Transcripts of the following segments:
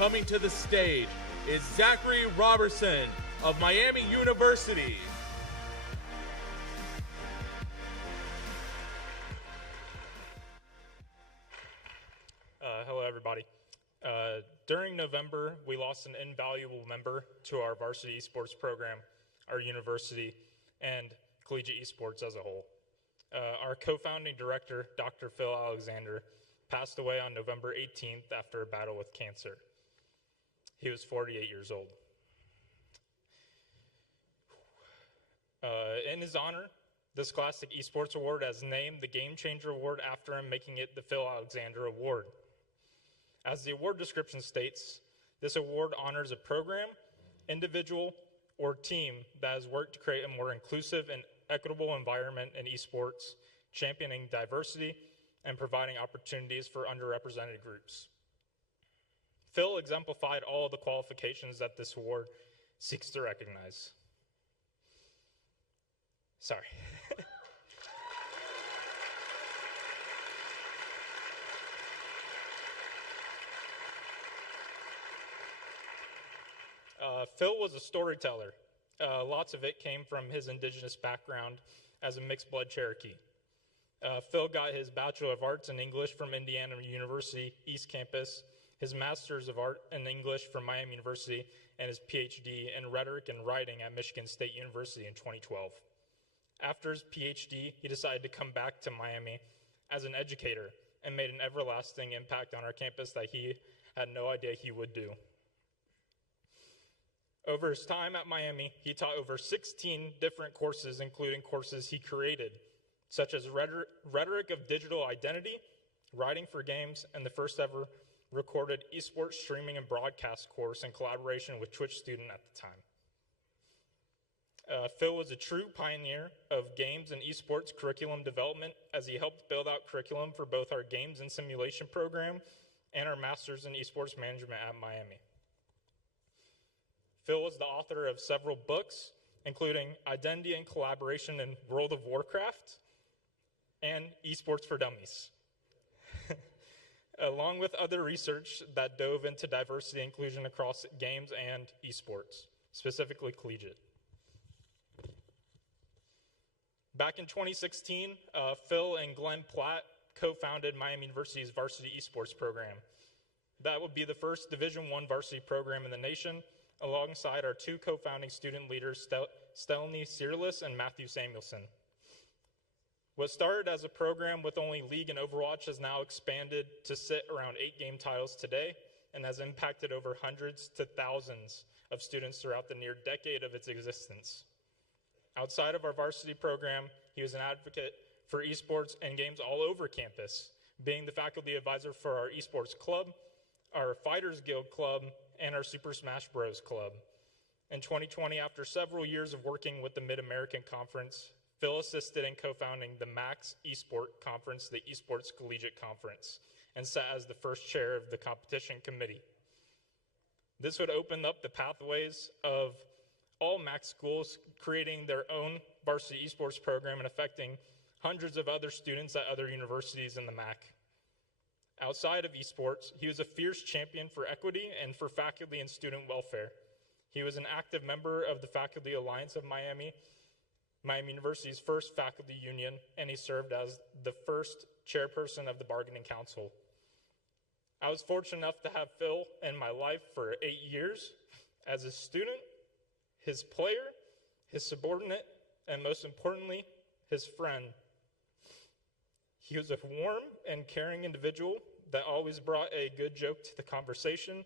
coming to the stage is Zachary Robertson of Miami University. Hello, everybody. During November, we lost an invaluable member to our varsity esports program, our university, and collegiate esports as a whole. Our co-founding director, Dr. Phill Alexander, passed away on November 18th after a battle with cancer. He was 48 years old. In his honor, the Scholastic Esports Award has named the Game Changer Award after him, making it the Phill Alexander Award. As the award description states, this award honors a program, individual, or team that has worked to create a more inclusive and equitable environment in esports, championing diversity and providing opportunities for underrepresented groups. Phill exemplified all of the qualifications that this award seeks to recognize. Sorry. Phill was a storyteller. Lots of it came from his indigenous background as a mixed blood Cherokee. Phill got his Bachelor of Arts in English from Indiana University East Campus, his Master's of Art in English from Miami University, and his PhD in Rhetoric and Writing at Michigan State University in 2012. After his PhD, he decided to come back to Miami as an educator and made an everlasting impact on our campus that he had no idea he would do. Over his time at Miami, he taught over 16 different courses, including courses he created, such as Rhetoric of Digital Identity, Writing for Games, and the first ever recorded esports streaming and broadcast course in collaboration with Twitch student at the time. Phill was a true pioneer of games and esports curriculum development, as he helped build out curriculum for both our games and simulation program and our Masters in Esports Management at Miami. Phill was the author of several books, including Identity and Collaboration in World of Warcraft and Esports for Dummies, along with other research that dove into diversity and inclusion across games and esports, specifically collegiate. Back in 2016, Phill and Glenn Platt co-founded Miami University's varsity esports program. That would be the first Division I varsity program in the nation, alongside our two co-founding student leaders, Stelny Searless and Matthew Samuelson. What started as a program with only League and Overwatch has now expanded to sit around 8 game titles today and has impacted over hundreds to thousands of students throughout the near decade of its existence. Outside of our varsity program, he was an advocate for esports and games all over campus, being the faculty advisor for our esports club, our Fighters Guild club, and our Super Smash Bros. Club. In 2020, after several years of working with the Mid-American Conference, Phill assisted in co-founding the MAX Esport Conference, the Esports Collegiate Conference, and sat as the first chair of the competition committee. This would open up the pathways of all MAX schools creating their own varsity esports program and affecting hundreds of other students at other universities in the MAC. Outside of esports, he was a fierce champion for equity and for faculty and student welfare. He was an active member of the Faculty Alliance of Miami University's first faculty union, and he served as the first chairperson of the bargaining council. I was fortunate enough to have Phill in my life for 8 years as a student, his player, his subordinate, and most importantly, his friend. He was a warm and caring individual that always brought a good joke to the conversation.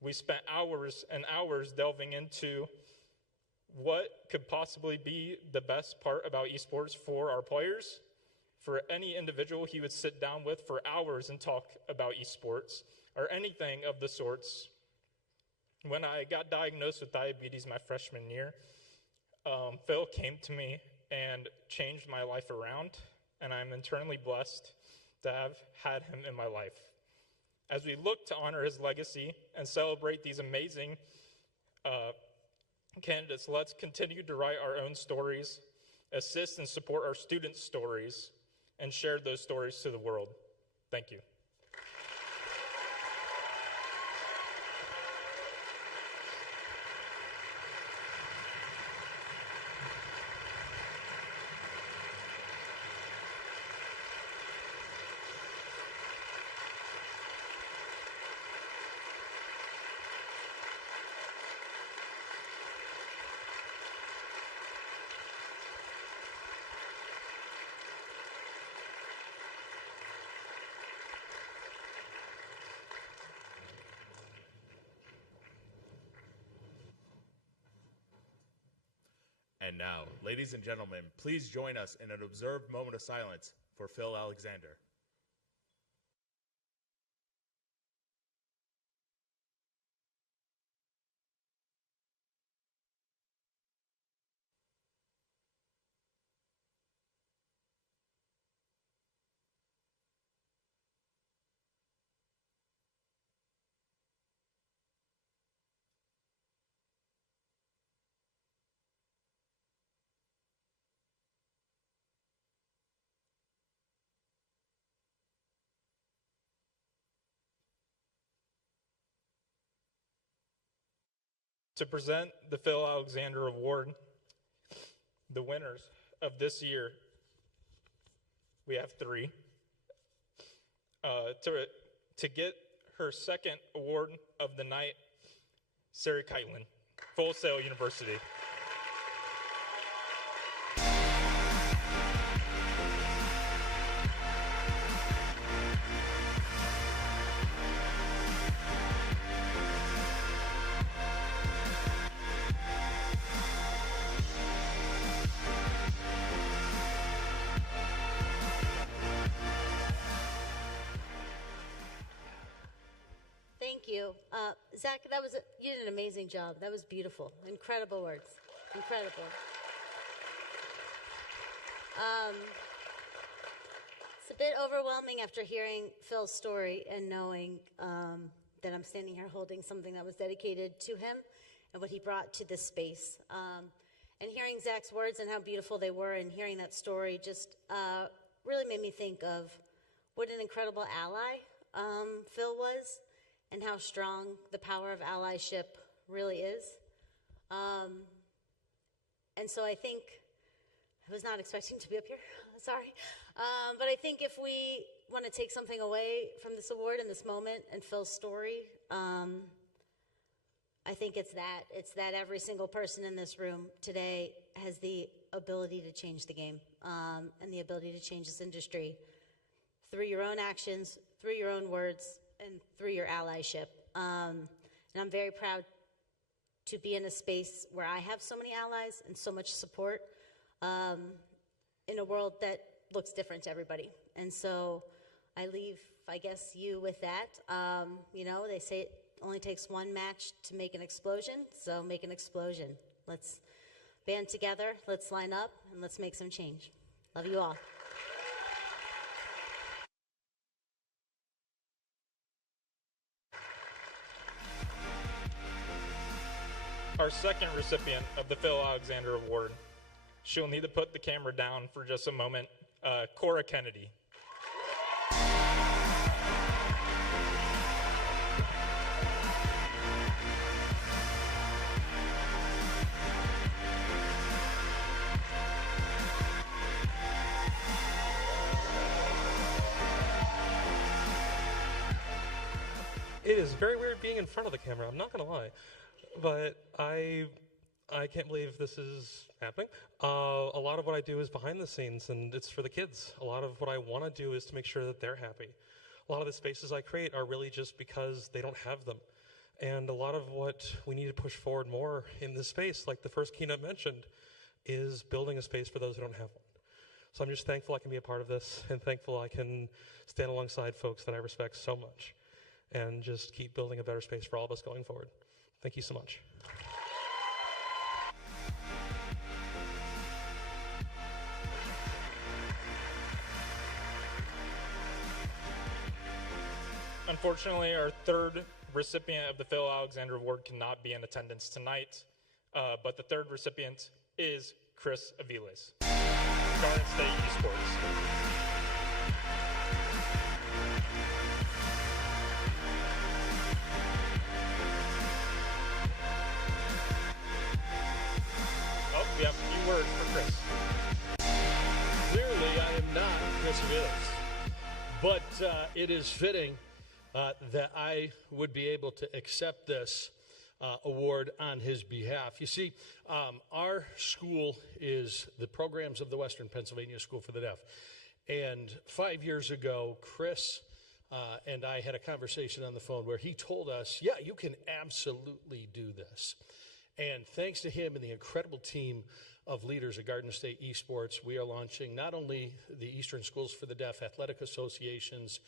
We spent hours and hours delving into what could possibly be the best part about esports for our players. For any individual he would sit down with for hours and talk about esports or anything of the sorts. When I got diagnosed with diabetes my freshman year, Phill came to me and changed my life around, and I'm eternally blessed to have had him in my life. As we look to honor his legacy and celebrate these amazing candidates, let's continue to write our own stories, assist and support our students' stories, and share those stories to the world. Thank you. And now, ladies and gentlemen, please join us in an observed moment of silence for Phill Alexander. To present the Phill Alexander Award, the winners of this year, we have three. To get her second award of the night, Sarah Keitlin, Full Sail University. Thank you. Zach, you did an amazing job. That was beautiful. Incredible words. Incredible. It's a bit overwhelming after hearing Phil's story and knowing that I'm standing here holding something that was dedicated to him and what he brought to this space. And hearing Zach's words and how beautiful they were and hearing that story just really made me think of what an incredible ally Phill was, and how strong the power of allyship really is. And so I think, I was not expecting to be up here, sorry. But I think if we want to take something away from this award in this moment and Phil's story, I think it's that every single person in this room today has the ability to change the game and the ability to change this industry through your own actions, through your own words, and through your allyship. And I'm very proud to be in a space where I have so many allies and so much support in a world that looks different to everybody. And so I leave, I guess, you with that. They say it only takes one match to make an explosion, so make an explosion. Let's band together, let's line up, and let's make some change. Love you all. Our second recipient of the Phill Alexander Award, she'll need to put the camera down for just a moment, Cora Kennedy. It is very weird being in front of the camera, I'm not going to lie. But I can't believe this is happening. A lot of what I do is behind the scenes, and it's for the kids. A lot of what I want to do is to make sure that they're happy. A lot of the spaces I create are really just because they don't have them. And a lot of what we need to push forward more in this space, like the first keynote mentioned, is building a space for those who don't have one. So I'm just thankful I can be a part of this, and thankful I can stand alongside folks that I respect so much, and just keep building a better space for all of us going forward. Thank you so much. Unfortunately, our third recipient of the Phill Alexander Award cannot be in attendance tonight, but the third recipient is Chris Aviles, Garden State Esports. We have a few words for Chris. Clearly, I am not Chris Aviles, but it is fitting that I would be able to accept this award on his behalf. You see, our school is the Programs of the Western Pennsylvania School for the Deaf. And 5 years ago, Chris and I had a conversation on the phone where he told us, yeah, you can absolutely do this. And thanks to him and the incredible team of leaders at Garden State Esports, we are launching not only the Eastern Schools for the Deaf Athletic Association's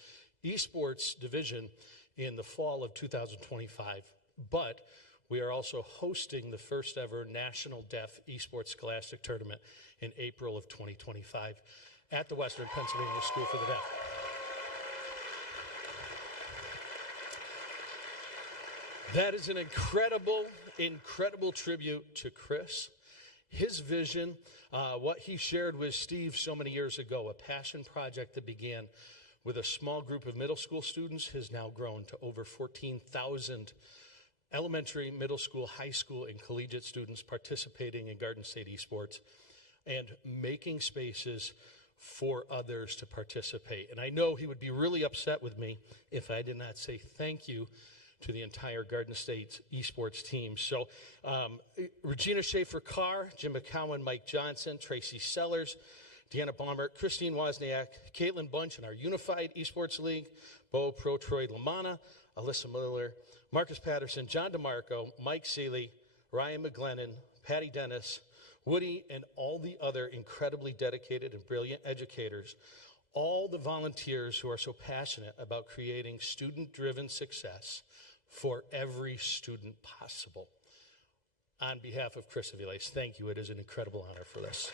Esports division in the fall of 2025, but we are also hosting the first ever National Deaf Esports Scholastic Tournament in April of 2025 at the Western Pennsylvania School for the Deaf. That is an incredible tribute to Chris. His vision, what he shared with Steve so many years ago, a passion project that began with a small group of middle school students, has now grown to over 14,000 elementary, middle school, high school, and collegiate students participating in Garden State Esports and making spaces for others to participate. And I know he would be really upset with me if I did not say thank you to the entire Garden State Esports team. So Regina Schaefer-Carr, Jim McCowan, Mike Johnson, Tracy Sellers, Deanna Baumert, Christine Wozniak, Caitlin Bunch in our Unified Esports League, Bo Pro Troy Lamanna, Alyssa Miller, Marcus Patterson, John DeMarco, Mike Seeley, Ryan McGlennon, Patty Dennis, Woody, and all the other incredibly dedicated and brilliant educators, all the volunteers who are so passionate about creating student-driven success for every student possible. On behalf of Chris Aviles, thank you. It is an incredible honor for this.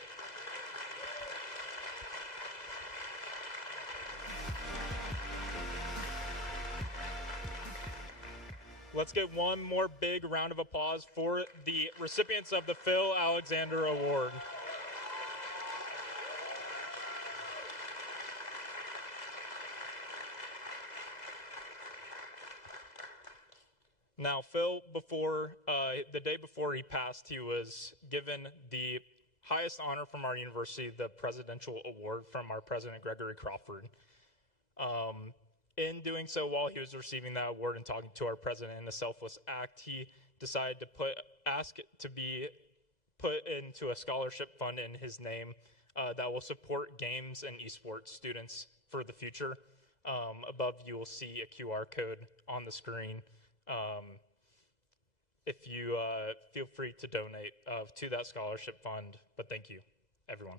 Let's get one more big round of applause for the recipients of the Phill Alexander Award. Now, Phill, the day before he passed, he was given the highest honor from our university, the Presidential Award from our president, Gregory Crawford. In doing so, while he was receiving that award and talking to our president in a selfless act, he decided to ask it to be put into a scholarship fund in his name that will support games and esports students for the future. Above, you will see a QR code on the screen. If you feel free to donate to that scholarship fund, but thank you, everyone.